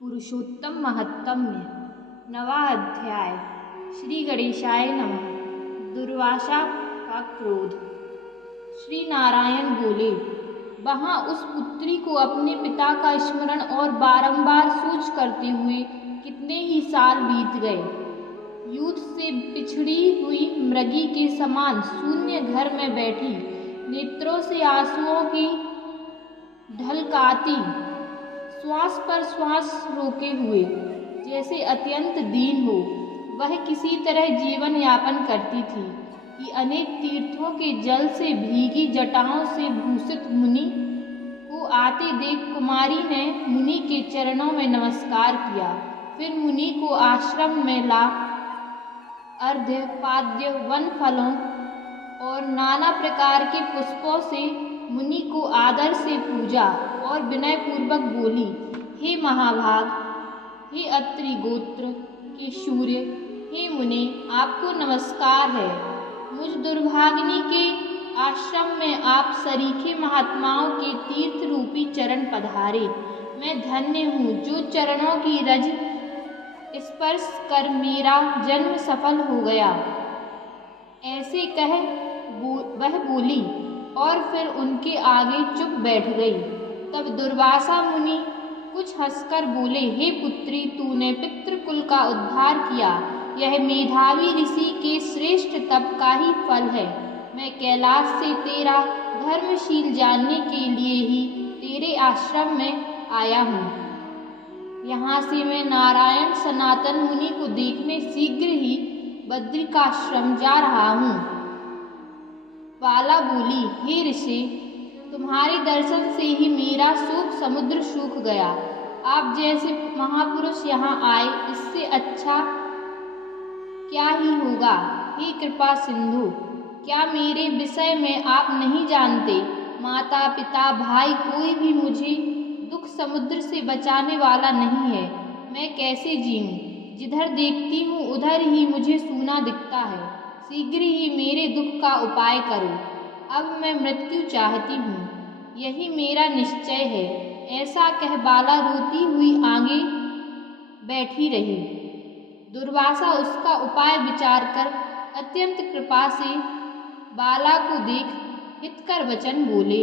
पुरुषोत्तम महत्तम्य नवा अध्याय। श्री गणेशाय नमः। दुर्वासा का क्रोध। श्री नारायण बोले, वहाँ उस पुत्री को अपने पिता का स्मरण और बारंबार सोच करते हुए कितने ही साल बीत गए। युद्ध से पिछड़ी हुई मृगी के समान शून्य घर में बैठी, नेत्रों से आंसुओं की ढलकाती, श्वास पर श्वास रोके हुए, जैसे अत्यंत दीन हो, वह किसी तरह जीवन यापन करती थी कि अनेक तीर्थों के जल से भीगी जटाओं से भूषित मुनि को आते देख कुमारी ने मुनि के चरणों में नमस्कार किया। फिर मुनि को आश्रम में ला अर्घ्य पाद्य वन फलों और नाना प्रकार के पुष्पों से मुनि को आदर से पूजा और विनय पूर्वक बोली, हे महाभाग, हे अत्रि गोत्र के सूर्य, हे मुने, आपको नमस्कार है। मुझ दुर्भागिनी के आश्रम में आप सरीखे महात्माओं के तीर्थ रूपी चरण पधारे। मैं धन्य हूँ जो चरणों की रज स्पर्श कर मेरा जन्म सफल हो गया। ऐसे कह वह बोली और फिर उनके आगे चुप बैठ गई। तब दुर्वासा मुनि कुछ हंसकर बोले, हे पुत्री, तूने पितृकुल का उद्धार किया। यह मेधावी ऋषि के श्रेष्ठ तप का ही फल है। मैं कैलाश से तेरा धर्मशील जानने के लिए ही तेरे आश्रम में आया हूँ। यहाँ से मैं नारायण सनातन मुनि को देखने शीघ्र ही बद्रिकाश्रम जा रहा हूँ। बाला बोली, हे ऋषि, तुम्हारे दर्शन से ही मेरा शोक समुद्र सूख गया। आप जैसे महापुरुष यहाँ आए, इससे अच्छा क्या ही होगा। हे कृपा सिंधु, क्या मेरे विषय में आप नहीं जानते? माता पिता भाई कोई भी मुझे दुख समुद्र से बचाने वाला नहीं है। मैं कैसे जीऊँ? जिधर देखती हूँ उधर ही मुझे सूना दिखता है। शीघ्र ही मेरे दुख का उपाय करो। अब मैं मृत्यु चाहती हूँ, यही मेरा निश्चय है। ऐसा कह बाला रोती हुई आगे बैठी रही। दुर्वासा उसका उपाय विचार कर अत्यंत कृपा से बाला को देख हितकर वचन बोले,